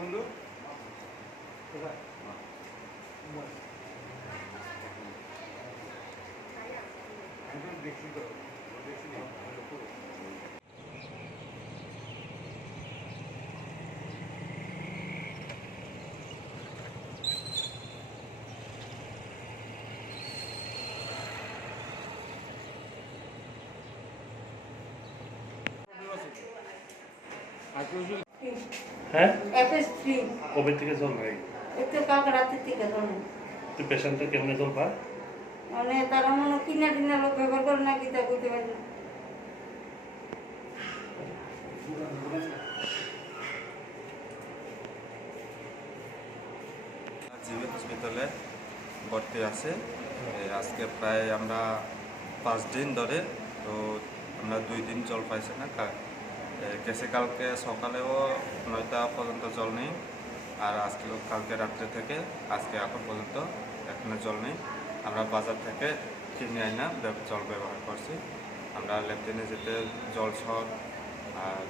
বন্ধু দেখছি তো দেখছি হ্যাঁ FS3 কবে থেকে জল নাই? একটু কালকে রাতের থেকে জল নেই। তুই পেশেন্টকে কেমনে জল পায়? মানে তারা মনে কিনা টিনা লোক ব্যবহার করে নাকি তা বুঝতে পারি না। জিবি হসপিটালে ভর্তি আছে। আজকে প্রায় আমরা 5 দিন ধরে, তো আমরা 2 দিন জল পাইছি না। গেছে কালকে সকালেও 9টা পর্যন্ত জল নেই, আর আজকে কালকে রাত্রে থেকে আজকে এখন পর্যন্ত এখনো জল নেই। আমরা বাজার থেকে কিনে আইনা জল ব্যবহার করছি। আমরা ল্যাট্রিনে যেতে জল ছট আর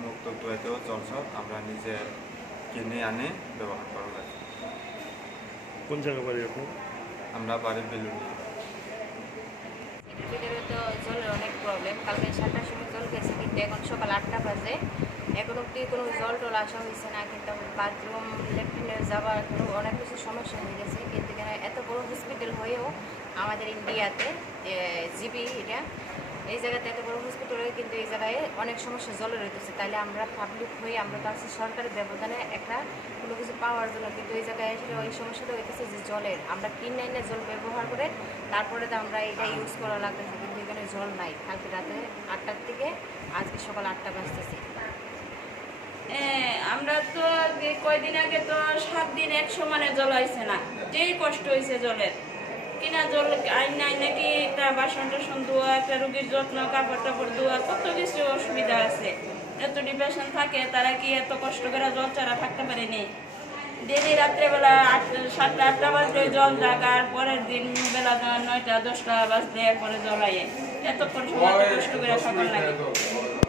মুখ টুক ধুয়েতেও জল ছট আমরা নিজে কিনে আনে ব্যবহার করা লাগে। কোন জায়গা বাড়ি আপনার? আমরা বাড়ির বেলুনি। ভিতরে তো জলের অনেক প্রবলেম। কালকে 7টার সময় জল গেছে, কিন্তু এখন সকাল 8টা বাজে, এখন অব্দি কোনো জল টল আসা হয়েছে না। কিন্তু বাথরুম ল্যাট্রিনে যাওয়ার কোনো অনেক কিছু সমস্যা হয়ে গেছে। কিন্তু এখানে এত বড় হসপিটাল হয়েও আমাদের ইন্ডিয়াতে জিবি এটা এই জায়গাতে এত বড় হসপিটাল হয়ে কিন্তু এই জায়গায় অনেক সমস্যা জলের হইতেছে। তাহলে আমরা পাবলিক হয়ে আমরা তো আছি সরকারের ব্যবধানে একটা কোনো কিছু পাওয়ার জন্য, কিন্তু এই জায়গায় আসলে ওই সমস্যাটা হইতেছে যে জলের আমরা কিনে এনে জল ব্যবহার করে তারপরে তো আমরা এটা ইউজ করা লাগতেছে, কিন্তু এখানে জল নাই। কালকে রাতে 8টার থেকে আজকে সকাল 8টা বাজতেছে। আমরা তো কয়দিন আগে তো 7 দিন এক সমানে জল হয়েছে না, যেই কষ্ট হয়েছে জলের। কিনা জল আইন নাকি একটা বাসন টাসন ধোয়া, একটা রুগীর যত্ন, কাপড় টাপড় ধোয়া, কত কিছু অসুবিধা আছে। এত ডিপ্রেশন থাকে, তারা কি এত কষ্ট করে জল ছাড়া থাকতে পারেনি। ডেলি রাত্রেবেলা 7টা 8টা বাজলে জল জাগার, পরের দিন বেলা 9টা 10টা বাজলে এরপরে জল আয়ে। এতক্ষণ সময় কষ্ট করে সকাল লাগে।